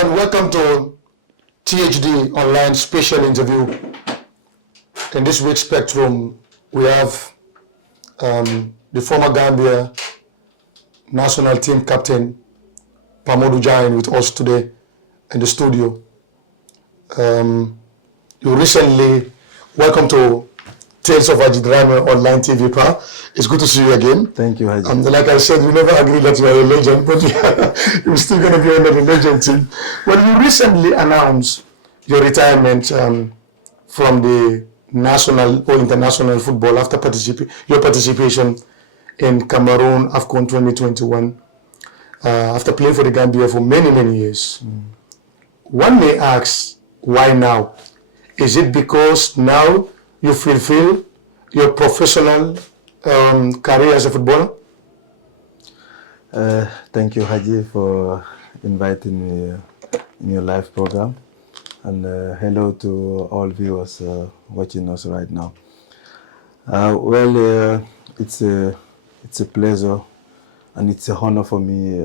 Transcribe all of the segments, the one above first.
and welcome to THD online special interview. In this week's Spectrum, we have the former Gambia national team captain, Pamodu Jain, with us today in the studio. You recently, welcome to Tales of Ajidrame online TV, Pa. It's good to see you again. Thank you, Haji. Like I said, we never agreed that you are a legend, but you're still going to be under the legend team. Well, you recently announced your retirement from the national or international football after your participation in Cameroon AFCON 2021, after playing for the Gambia for many, many years. One may ask, why now? Is it because now you fulfill your professional career as a footballer? Thank you, Haji, for inviting me in your live program. And hello to all viewers watching us right now. It's a pleasure and it's an honor for me,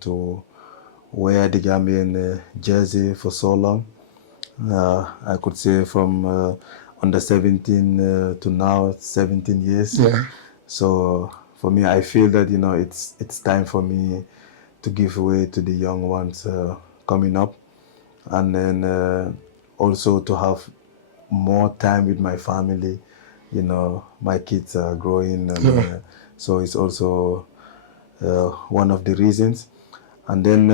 to wear the Gambian jersey for so long. I could say from under 17 to now 17 years. Yeah. So for me, I feel that it's time for me to give way to the young ones coming up, and then also to have more time with my family. My kids are growing, and so it's also one of the reasons. And then,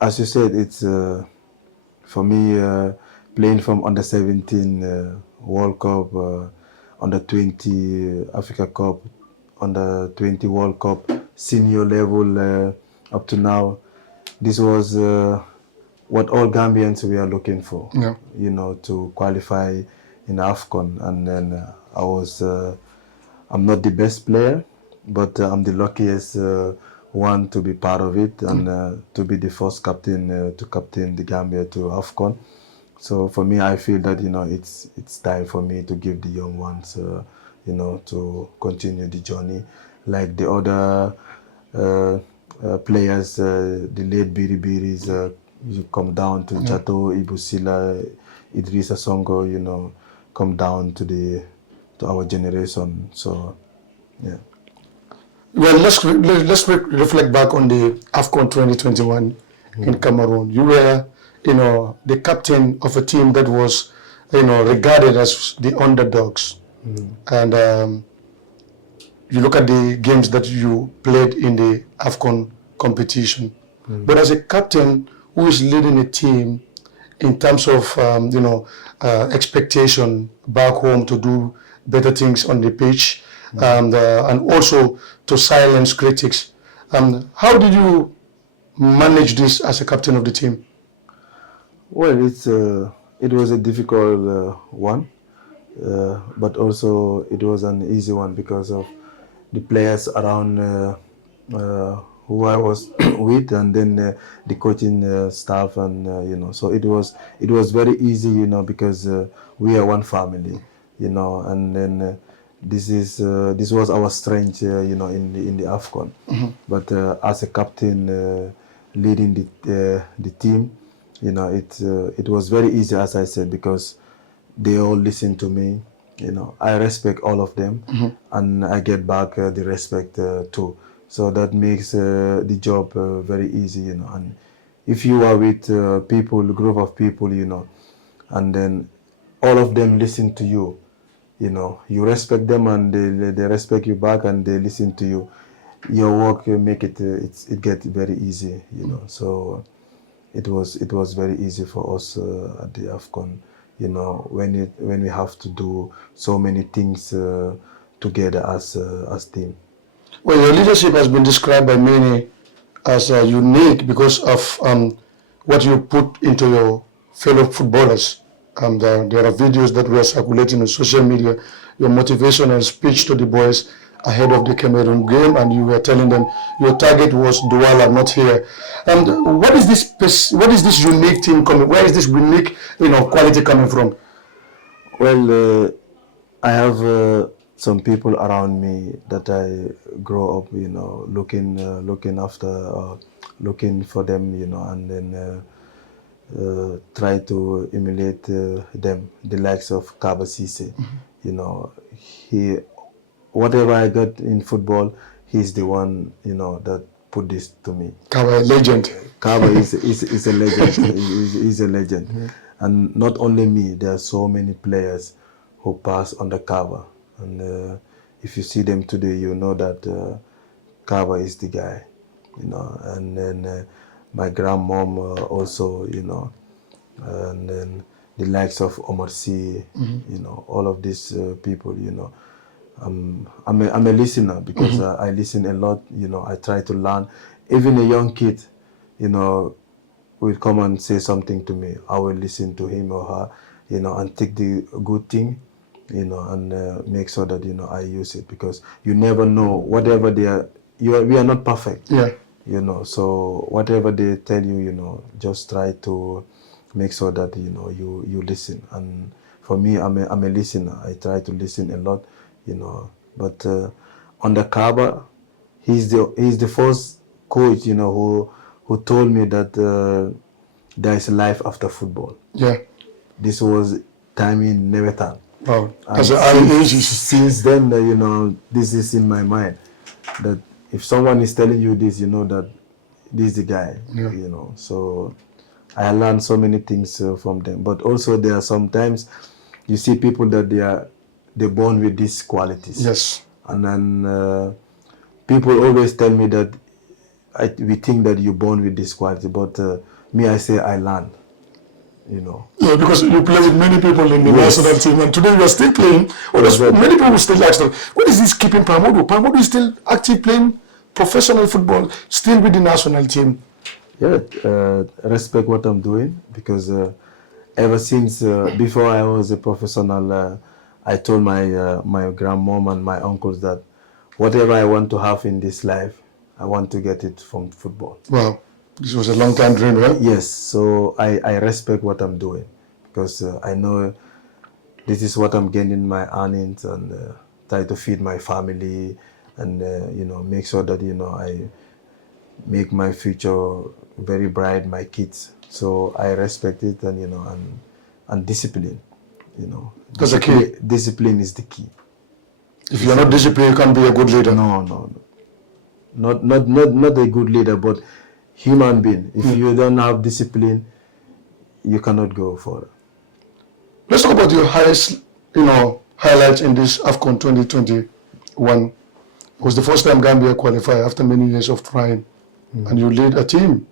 as you said, it's for me playing from under 17 World Cup, under 20 Africa Cup, under 20 World Cup, senior level up to now. This was what all Gambians we are looking for, to qualify in AFCON. And then I'm not the best player, but I'm the luckiest one to be part of it, and to be the first captain to captain the Gambia to AFCON. So for me, I feel that it's time for me to give the young ones, to continue the journey, like the other players, the late Biribiris. You come down to Jato, Ibusila, Idrissa Songo, come down to our generation. So, yeah. Well, let's reflect back on the AFCON 2021 in Cameroon. You were, the captain of a team that was, regarded as the underdogs. And you look at the games that you played in the AFCON competition. But as a captain who is leading a team in terms of, expectation back home to do better things on the pitch, and also to silence critics. How did you manage this as a captain of the team? Well, it was a difficult one, but also it was an easy one because of the players around who I was with, and then the coaching staff, and so it was very easy, because we are one family, and then this was our strength, in the AFCON. But as a captain leading the team, it was very easy, as I said, because they all listen to me. I respect all of them, and I get back the respect too. So that makes the job very easy, And if you are with a group of people, and then all of them listen to you, you respect them, and they respect you back, and they listen to you. Your work make it gets very easy, So it was very easy for us at the AFCON, when we have to do so many things together as team. Well, your leadership has been described by many as unique because of what you put into your fellow footballers. There are videos that were circulating on social media, your motivational speech to the boys ahead of the Cameroon game, and you were telling them your target was Douala, not here. And what is this unique thing coming? Where is this unique, quality coming from? Well, I have some people around me that I grow up, looking after, looking for them, and then try to emulate them, the likes of Kaba Cisse. He, whatever I got in football, he's the one, that put this to me. Kawa, legend. Kaba is a legend. He's a legend. And not only me, there are so many players who pass on the Kaba. And if you see them today, you know that Kaba is the guy. And then my grandmom also, and then the likes of Omar Sy, all of these people, I'm a listener because I listen a lot, I try to learn. Even a young kid, will come and say something to me. I will listen to him or her, and take the good thing, and make sure that, I use it, because you never know whatever they are, we are not perfect. Yeah. So whatever they tell you, just try to make sure that, you listen. And for me, I'm a listener. I try to listen a lot, but on the Kaaba, he's the first coach, who told me that there is life after football. Yeah. This was time in Nevetan. Wow. And As an early age. since then, this is in my mind, that if someone is telling you this, you know that this is the guy. Yeah. So I learned so many things from them. But also there are sometimes you see people that they're born with these qualities. Yes. And then people always tell me that we think that you're born with this quality, but me, I say I learn. Yeah, because you play with many people in the Yes. national team, and today you are still playing. Well, Exactly. many people still ask them, what is this keeping Pamodu? Pamodu is still active playing professional football, still with the national team. Yeah, respect what I'm doing, because ever since before I was a professional, I told my grandmom and my uncles that whatever I want to have in this life, I want to get it from football. Wow, this was a long time dream, right? Yes, so I respect what I'm doing, because I know this is what I'm getting my earnings, and try to feed my family, and make sure that I make my future very bright, my kids. So I respect it, and and discipline. That's the key. Discipline is the key. If you're not disciplined, you can't be a good leader. No. Not a good leader, but human being. If you don't have discipline, you cannot go forward. Let's talk about your highest, highlights in this AFCON 2021. It was the first time Gambia qualified after many years of trying, and you lead a team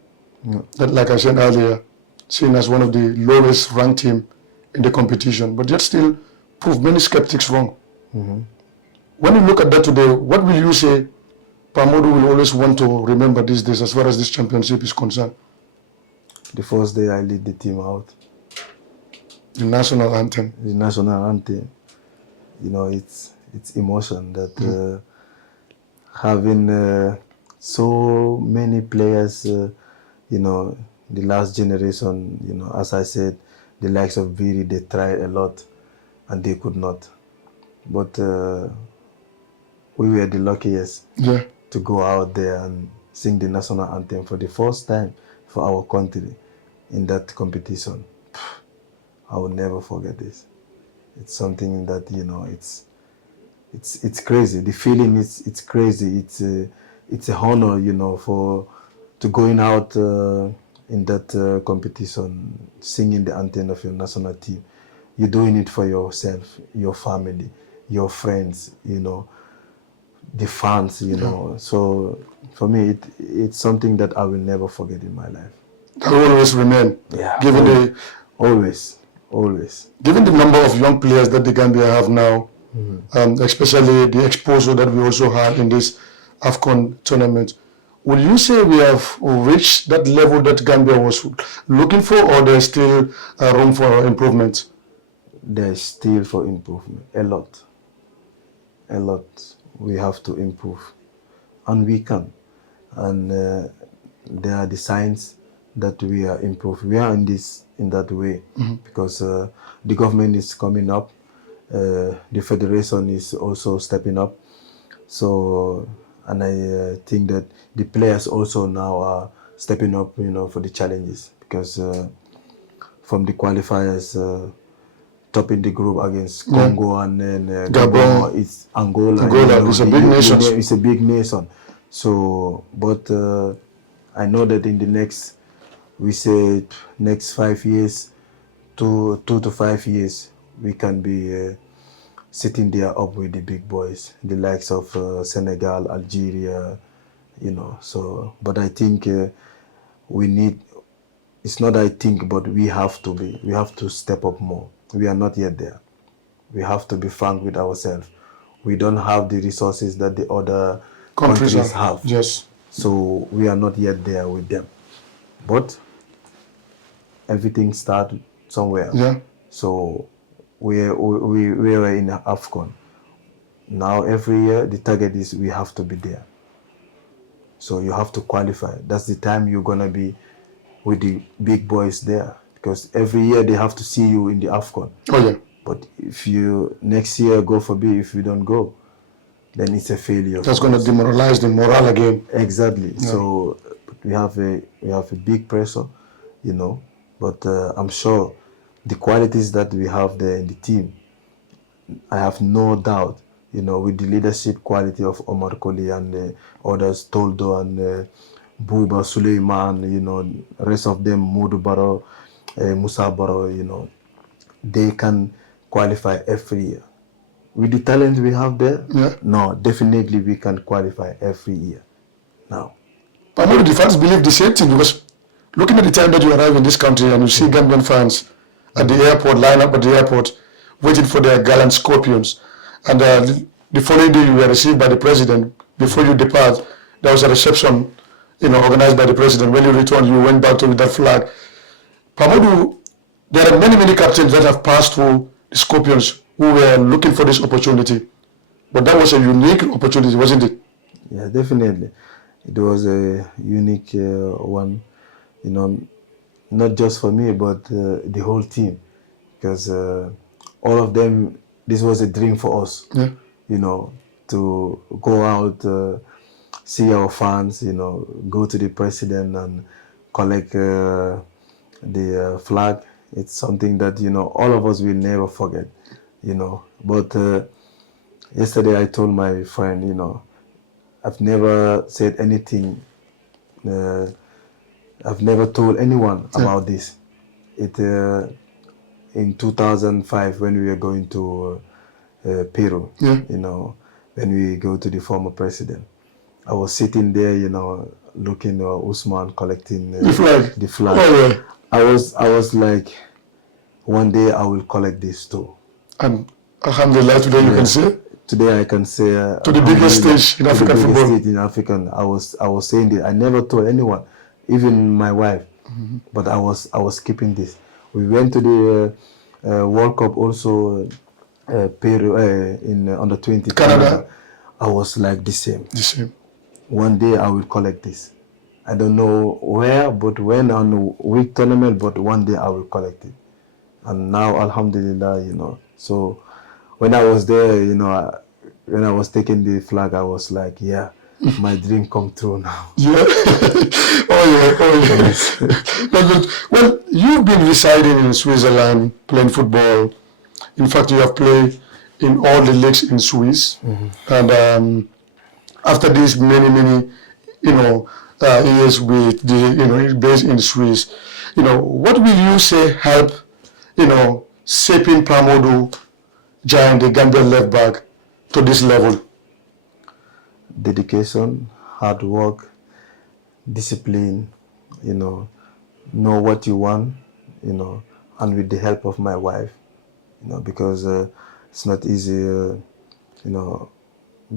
that, like I said earlier, seen as one of the lowest ranked team in the competition, but yet still proved many skeptics wrong. When you look at that today, what will you say Pamodu will always want to remember these days as far as this championship is concerned? The first day I lead the team out. The national anthem. The national anthem. It's emotion that having so many players, the last generation, as I said, the likes of Viri, they tried a lot and they could not. But we were the luckiest to go out there and sing the national anthem for the first time for our country in that competition. I will never forget this. It's something that it's crazy. The feeling it's crazy. It's a honor, to going out in that competition, singing the anthem of your national team. You're doing it for yourself, your family, your friends, the fans, So for me, it's something that I will never forget in my life. That will always remain. Yeah, always. Given the number of young players that the Gambia have now, especially the exposure that we also had in this AFCON tournament, would you say we have reached that level that Gambia was looking for, or there's still room for improvement? There's still for improvement, a lot. We have to improve, and we can. And there are the signs that we are improving. We are in that way, because the government is coming up, the federation is also stepping up. So, and I think that the players also now are stepping up, for the challenges because from the qualifiers, topping the group against Congo and then Gabon, it's Angola. Angola is a big nation. It's a big nation. So, but I know that in the next 5 years, 2 to 5 years, we can be sitting there up with the big boys, the likes of Senegal, Algeria, So, but I think we need. It's not I think, but we have to be. We have to step up more. We are not yet there. We have to be frank with ourselves. We don't have the resources that the other countries have. Yes. So we are not yet there with them. But everything started somewhere. Yeah. So we were in AFCON. Now every year the target is we have to be there. So you have to qualify. That's the time you're gonna be with the big boys there. Because every year they have to see you in the AFCON. Oh yeah. But if you next year, go for B, if you don't go, then it's a failure. That's going to demoralize the morale again. Exactly. Yeah. So we have a big pressure, But I'm sure the qualities that we have there in the team, I have no doubt, with the leadership quality of Omar Koli and others, Toldo and Buba, Suleiman, rest of them, Modu Baro, Musa Baro, they can qualify every year. With the talent we have there, no, definitely we can qualify every year. Now, but the fans believe the same thing because looking at the time that you arrive in this country and you see Gambian fans at the airport, line up at the airport, waiting for their gallant Scorpions, and the following day you were received by the president. Before you depart, there was a reception, organized by the president. When you returned, you went back to with that flag. Pamodu, there are many captains that have passed through the Scorpions who were looking for this opportunity. But that was a unique opportunity, wasn't it? Yeah, definitely. It was a unique one, not just for me, but the whole team. Because all of them, this was a dream for us, to go out, see our fans, go to the president and collect the flag. It's something that, all of us will never forget, But yesterday I told my friend, I've never said anything. I've never told anyone about this. In 2005 when we were going to Peru, when we go to the former president, I was sitting there, looking at Usman collecting the flag. Oh, yeah. I was like, one day I will collect this too. And alhamdulillah, today you can say? Today I can say to the biggest stage in African football. In African, I was saying this. I never told anyone, even my wife, but I was keeping this. We went to the World Cup also, Peru in under 20 Canada. I was like the same. The same. One day I will collect this. I don't know where, but when on which tournament, but one day I will collect it. And now, alhamdulillah, So when I was there, when I was taking the flag, I was like, yeah, my dream come true now. Yeah. Oh yeah. Well, you've been residing in Switzerland, playing football. In fact, you have played in all the leagues in Swiss. And after these many, years with the, based in Swiss, what will you say help, shaping Pamodu Giant, the Gambian left back, to this level? Dedication, hard work, discipline, know what you want, and with the help of my wife, because it's not easy,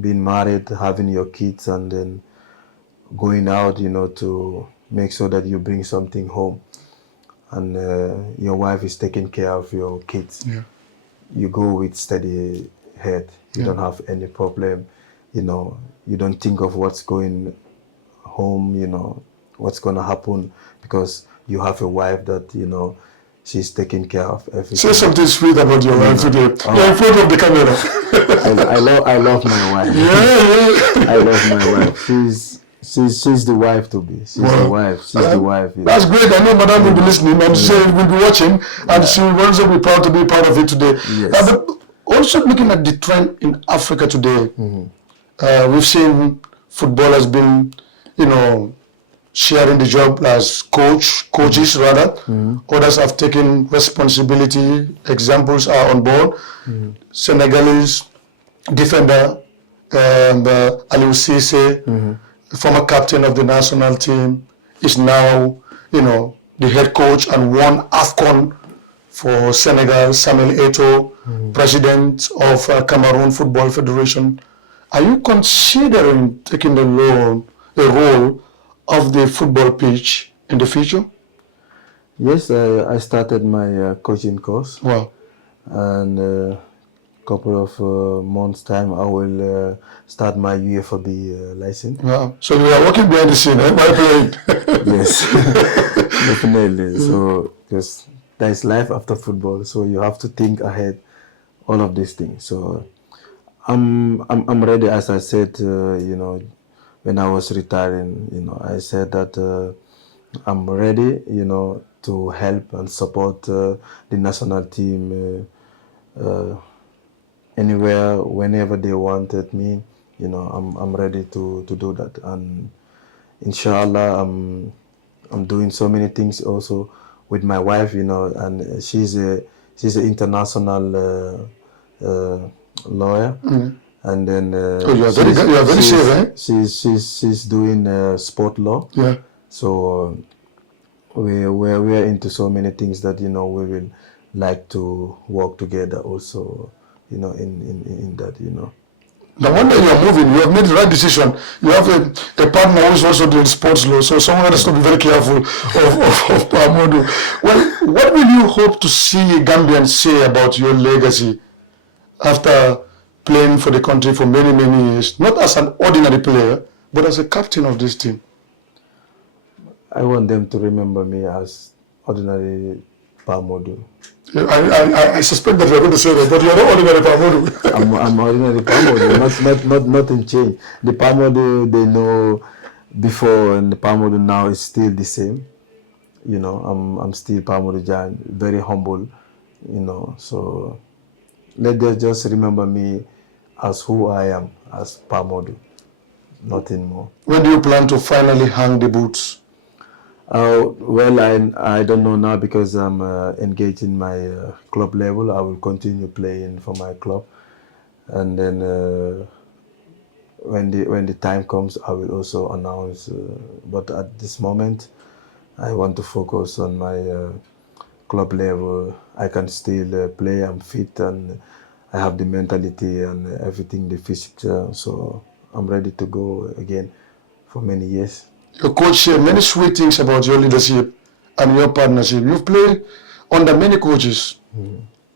being married, having your kids, and then going out, to make sure that you bring something home, and your wife is taking care of your kids. Yeah. You go with steady head. You don't have any problem. You don't think of what's going home, what's going to happen, because you have a wife that, she's taking care of everything. Say something sweet about your wife today. You're in front of the camera. I love my wife. Yeah. I love my wife. She's the wife to be. She's the wife. She's the wife. That's great. I know Madam will be listening and she will be watching, and she will also be proud to be part of it today. Yes. But also looking at the trend in Africa today, we've seen football has been, sharing the job as coaches rather. Others have taken responsibility. Examples are on board. Senegalese defender Aliou Cisse, former captain of the national team, is now, the head coach and won AFCON for Senegal. Samuel Eto'o, president of Cameroon Football Federation. Are you considering taking the role of the football pitch in the future? Yes, I started my coaching course. Wow. And couple of months time I will start my UFOB license. Wow. So you are working behind the scene, eh? While playing. Yes, definitely. So because there is life after football, so you have to think ahead, all of these things. So I'm ready. As I said, when I was retiring, I said that I'm ready, to help and support the national team. Anywhere, whenever they wanted me, I'm ready to do that. And inshallah, I'm doing so many things also with my wife, and she's an international lawyer. And then you are very safe, eh? She's doing sport law. Yeah. So we're into so many things that we will like to work together also. In that. No wonder you are moving. You have made the right decision. You have a partner who is also doing sports law, so someone has to be very careful of Pamodu. Well, what will you hope to see Gambians say about your legacy after playing for the country for many, many years? Not as an ordinary player, but as a captain of this team. I want them to remember me as ordinary Pamodu. I suspect that you're going to say that, but you're not ordinary Pamodu. I'm ordinary Pamodu, nothing changed. The Pamodu they know before and the Pamodu now is still the same. I'm still Pamodu Jan, very humble. So let them just remember me as who I am, as Pamodu, nothing more. When do you plan to finally hang the boots? Well, I don't know now because I'm engaged in my club level. I will continue playing for my club, and then when the time comes, I will also announce. But at this moment, I want to focus on my club level. I can still play. I'm fit, and I have the mentality and everything, the physics. So I'm ready to go again for many years. Your coach shared many sweet things about your leadership and your partnership. You've played under many coaches.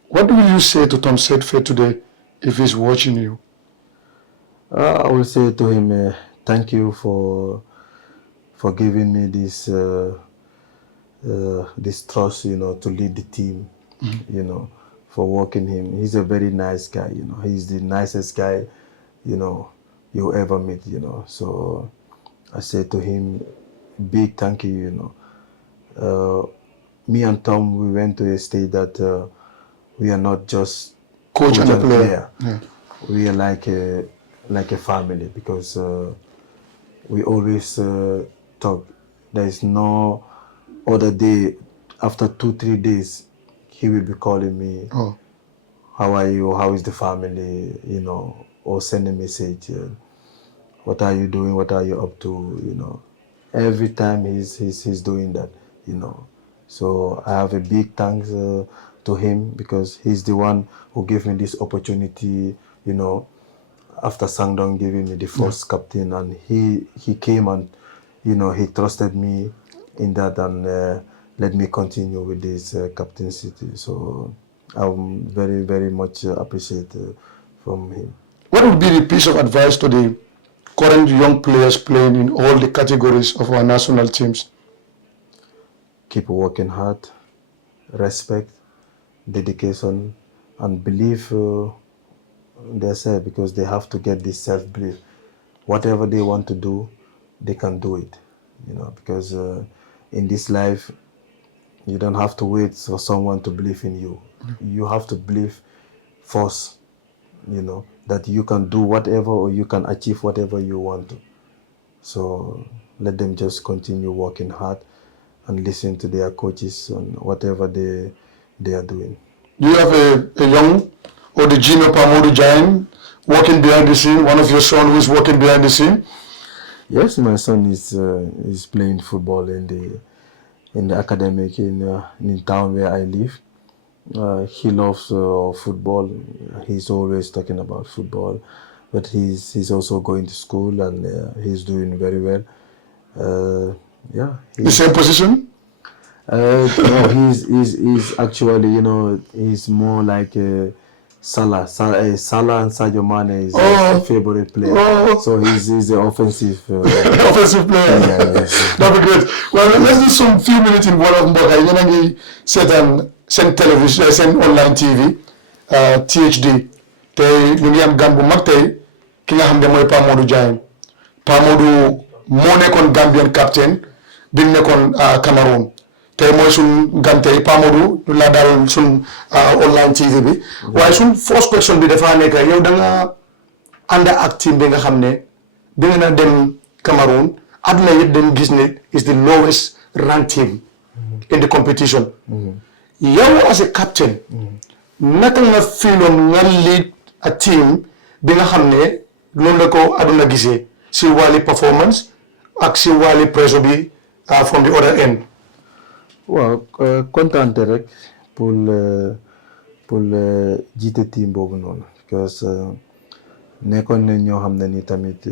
What will you say to Tom Sedford today if he's watching you? I will say to him, thank you for giving me this this trust, to lead the team, for working him. He's a very nice guy, He's the nicest guy, you ever meet, So I said to him, big thank you, Me and Tom, we went to a state that we are not just coach and a player. Yeah. We are like a family because we always talk. There is no other day, after 2-3 days, he will be calling me, how are you, how is the family, or send a message. What are you doing? What are you up to? Every time he's doing that, So I have a big thanks to him because he's the one who gave me this opportunity, after Sangdong giving me the first captain, and he came and, he trusted me in that and let me continue with this captaincy. So I'm very, very much appreciative from him. What would be the piece of advice to the current young players playing in all the categories of our national teams? Keep working hard, respect, dedication, and believe themselves because they have to get this self-belief. Whatever they want to do, they can do it, because in this life, you don't have to wait for someone to believe in you. You have to believe first, that you can do whatever or you can achieve whatever you want to. So let them just continue working hard and listen to their coaches on whatever they are doing. Do you have a young or the junior Pamodu Giant working behind the scene, one of your son who is working behind the scene? Yes, my son is playing football in the academic in town where I live. He loves football. He's always talking about football, but he's also going to school and he's doing very well. The same position? No, he's actually, he's more like Salah. Salah and Sadio Mane is his favorite player. So he's the offensive offensive player. Yes. That'd be great. Well, let's do some few minutes in Wolof Mboka. Yéen a ngi seetaan seen télévision seen online TV THD tey ñu ngi am gan bu mag tey ki nga xam ne mooy Pa Modou Diagne. Pa Modou moo nekkoon Gambian Captain bi mu nekkoon Cameroon tey mooy suñ gan tey Pa Modou ñu la daal suñ online TV bi waaye suñ first question bi dafa nekk yow da nga ànd ak team bi nga xam ne bi nga na dem Cameroon àdduna yëpp dañ gis ne is the lowest ranked team in the competition. Yow as a captain naka nga fiiloon nga lead a team bi nga xam ne loolu la ko àdduna gisee si wàlli performance ak si wàlli pressure bi from the other end. Waaw kontaan rek pour jiite team boobu noonu because nekkoon nañ ñoo xam ne ni tamit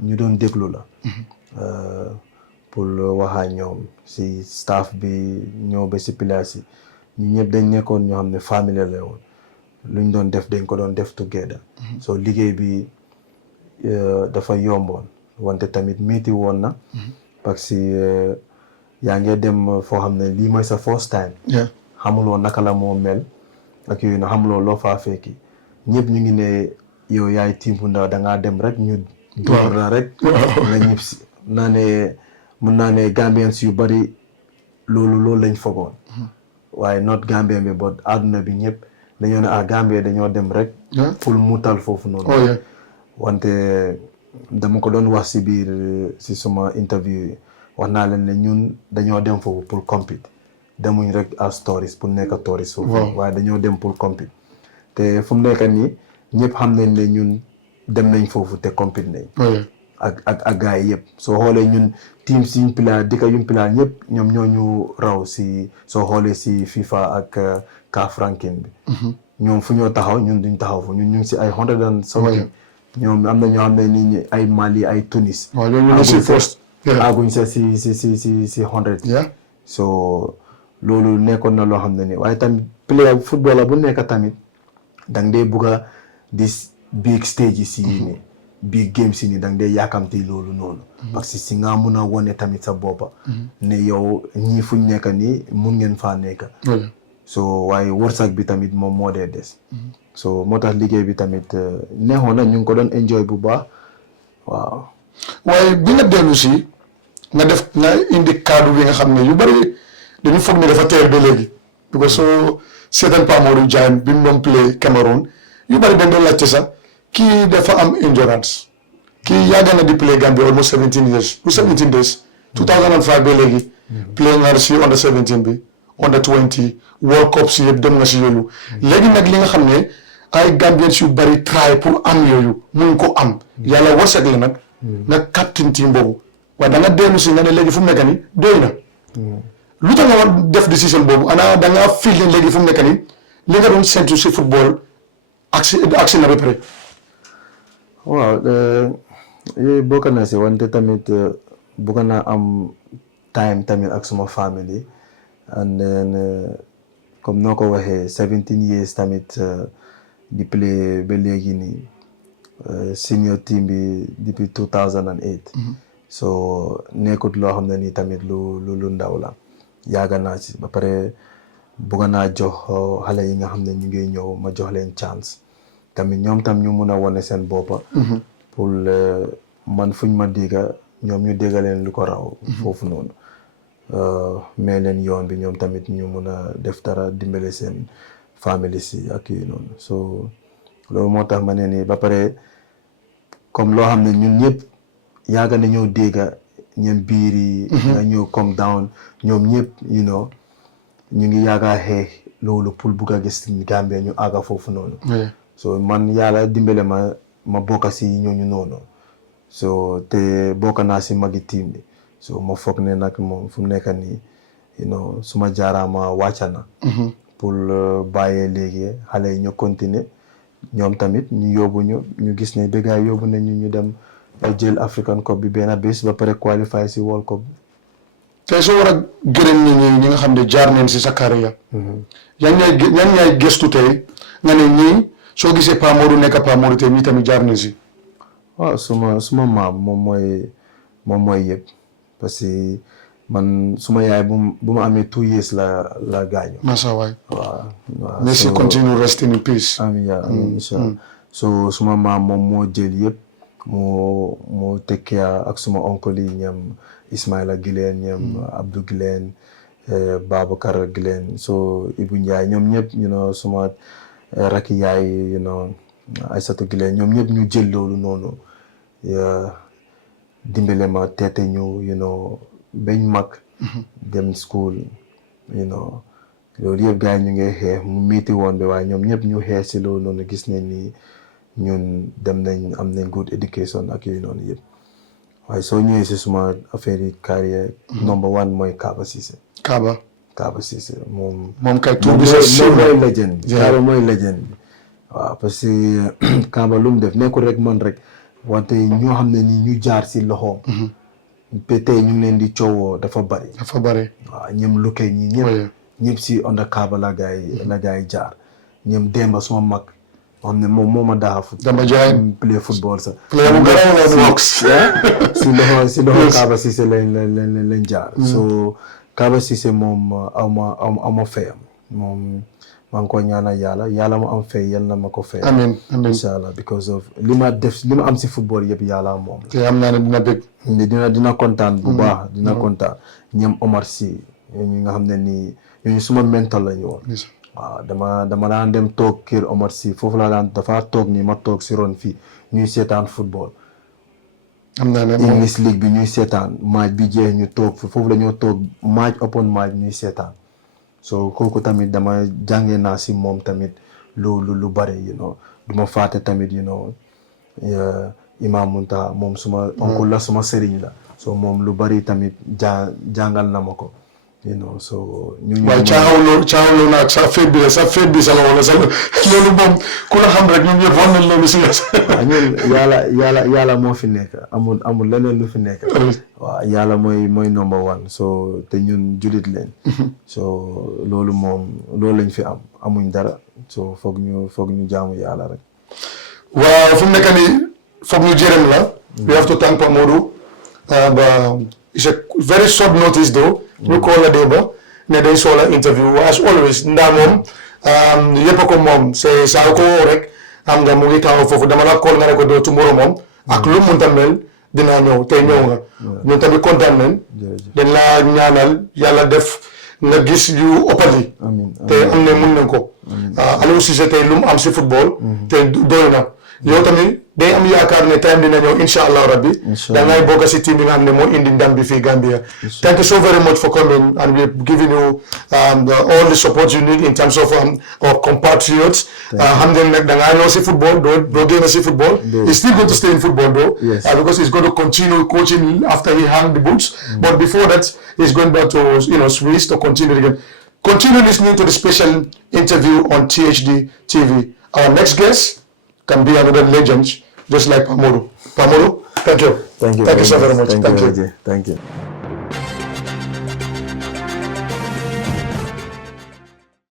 ñu doon déglu la pour waxaa ñoom si staff bi ñëw ba si place yi ñu ñëpp dañ nekkoon ñoo xam ne famille la woon luñ doon def dañ ko doon def together so liggéey bi dafa yomboon wante tamit métti woon na parce que yaa ngi dem foo xam ne lii mooy sa first time xamuloo naka la moo mel ak yooyu na xamuloo loo faa fekki ñëpp ñu ngi ne yow yaay team bu ndaw dangaa dem rek ñu door la rek nga ñëpp si mun naa ne Gambians yu bari loolu lañ fogoon waaye not Gambien bi but àdduna bi ñëpp dañoo ne Gambie dañoo dem rek pour mutal foofu noonu wante dama ko doon wax si biir si suma interview yi wax naa leen ne ñun dañoo dem foofu pour compete demuñ rek as tourist pour nekk tourist foofu waaye dañoo dem pour compete te fu mu nekk nii ñëpp xam nañ ne ñun dem nañ foofu te compete nañ ak gars yi yëpp soo xoolee ñun team si yuñ pilaa dëkk yuñ pilaa ñëpp ñoom ñoo ñu raw si soo xoolee si FIFA ak CAF ranking bi ñoom fu ñoo taxaw ñun duñ taxaw fu ñun ñu ngi si ay 100 and something ñoom am na ñoo xam ne nii ay Mali ay Tunis aguñ sa si 100 so loolu nekkoon na loo xam ne nii waaye tamit player footballer bu nekk tamit dang dee bugga dis big stage yi si nii big game si nii dang dee yaakamte loolu noonu parce que si nga mun a wone tamit sa boppa ne yow ñii fuñ nekk nii mun ngeen faa nekk so waaye wërsëg bi tamit moom moo dee des so moo tax liggéey bi tamit neexoon na ñu ngi ko doon enjoy bu baax waaw waaye bi nga dellu si nga indi kaddu bi nga xam ne yu bari dañu foog ne dafa teer ba léegi because soo seetaan Pa Modou Diagne bi mu doon play Cameroon yu bari dañ doon laajte sax kii dafa am endurance kii yàgg na di play Gambia almost 17 years 2005 ba léegi play nga si under 17 bi under 20 World Cup si yëpp dem nga si yooyu léegi nag li nga xam ne ay Gambians yu bari try pour am yooyu mun ko am yàlla wërsëg la nag nga captain team boobu waaye da nga dellu si nga ne léegi fu mu nekk nii doy na lu tax nga war def décision boobu ana da nga feel ne léegi fu mu nekk nii li nga doon séntu si football agsi na ba pare. waaw yooyu bokk na si wante tamit bëgg naa am time tamit ak suma family and then comme noo ko waxee 17 years tamit di play ba léegi nii senior team bi depuis 2008 so nekkut loo xam ne nii tamit lu ndaw la yàgg naa ci ba pare bëgg naa jox xale yi nga xam ne ñu ngi ñëw ma jox leen chance tamit ñoom tam ñu mun a wane seen boppa pour man fuñ ma dégga ñoom ñu déggaleen lu ko raw foofu noonu mais leen yoon bi ñoom tamit ñu mun a def dara dimbale seen famille si ak yooyu noonu so loolu moo tax ma ne nii ba pare comme loo xam ne ñun ñëpp yàgg na ñëw dégga ñoom biir yi nga ñëw come down ñoom ñëpp ñu ngi yàgga xeex loolu pour bugg a gis Gambia ñu àgga foofu noonu so man yàlla dimbale ma bokka si ñooñu noonu so te bokk naa si magi team bi so ma foog ne nag moom fu mu nekk nii suma jaaraama wàcca na pour bàyyee léegi xale yi ñu continuer ñoom tamit ñu yóbbu ñu gis ne bégaay yóbbu ne ñu dem jël African Cup bi benn bés ba pare qualify si World Cup bi tey soo war a gërëm ñi nga xam ne jaar neen si sa carrière yan ñaay gëstu tey nga ne ñii soo gisee Pa Modou nekk Pa Modou tey ñii tamit jaar neen si waaw suma maam moom mooy yëpp parce que man suma yaay bu ma amee 2 years la gaañu masa waay waaw merci continue resting in peace amiin inshallah so suma maam moom moo jël yëpp moo tekkiya ak suma oncle yi ñoom Ismaila Gileen ñoom Abdou Gileen Babacar Gileen so Ibu Ndiaye ñoom ñëpp suma rakki yaay Aysatu Gileen ñoom ñëpp ñu jël loolu noonu dimbale ma teete ñu bañ mag dem school loolu yëpp gars yi ñu ngi xeex mu miiti woon bi waaye ñoom ñëpp ñu xeex si loolu noonu gis nañ ni ñun dem nañ am nañ good education ak yooyu noonu yëpp waaye soo ñëwee si suma affaire yi carrière number 1 mooy Kaba Cissé Kaba Cissé moom kay tur bi mooy legend bi Kaba mooy legend bi waaw parce que Kaba lu mu def nekkul rek man rek wante ñoo xam ne ni ñu jaar si loxoom te tey ñu ngi leen di coowoo dafa bari waaw ñoom lukkee ñi ñëpp si under Kaba la gaay jaar ñoom Demba suma mag xam ne moom moo ma daaxa play football sax si loxo Kaba Cissé lañ jaar so Kaba Cissé moom ama fayam moom maa ngi ko ñaanal yàlla mu am fay yal na ma ko fay amiin inshallah because of li ma am si football yëpp yàlla moom te am naa ne dina bëgg dina kontaan bu baax dina kontaan ñoom Omar Sy ñi nga xam ne nii ñooñu suma mentor lañu woon waaw dama daan dem toog kër Omar Sy foofu laa daan dafa toog nii ma toog si ron fii ñuy seetaan football am naa ne English League bi ñuy seetaan match bi jeex ñu toog foofu la ñoo toog match upon match ñuy seetaan so kooku tamit dama jàngee naa si moom tamit lu bari du ma fàtte tamit Imam Muntaha moom suma oncle la suma sëriñ la so moom lu bari tamit jàngal na ma ko so waaye caaxawloo naa sa feet bi sa la wala sa loolu moom ku la xam rek ñun ñëpp war nañ loolu si ñun yàlla moo fi nekk amul leneen lu fi nekk waaw yàlla mooy number 1 so te ñun julit leen so loolu lañ fi amuñ dara so foog ñu jaamu yàlla rek waaw fu mu nekk nii foog ñu jërëm la we have to thank Pa Modou it's a very short notice though ñu call la démba ne day soxla interview as always ndaa moom yëpp ko moom c'est saa ko woo rek xam nga mu ngi taxaw foofu dama la call nga ne ko doo tomorrow moom ak lu mu mënta mel dinaa ñëw tey ñëw nga ñun tamit kontaan nañ dañ laa ñaanal yàlla def nga gis yu ëppali te am ne mun nañ ko Aliou Cissé tey lu mu am si football te doy na yow tamit day am yaakaar ne time dina ñëw insha allah rabbi da ngay bokk si team bi nga xam ne moo indi ndam bi fii Gambia thank you so very much for coming and we're giving you all the support you need in terms of our compatriots xam ngeen nag da ngaa ñëw si football doo génn si football he's still going to stay in football though because he's going to continue coaching after he hung the boots but before that he's going back to Swiss to continue again. Continue listening to the special interview on THD TV. Our next guest can be another legend, just like Pa Modou. Pa Modou, thank you. Thank you so very much. Thank you.